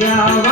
Yeah.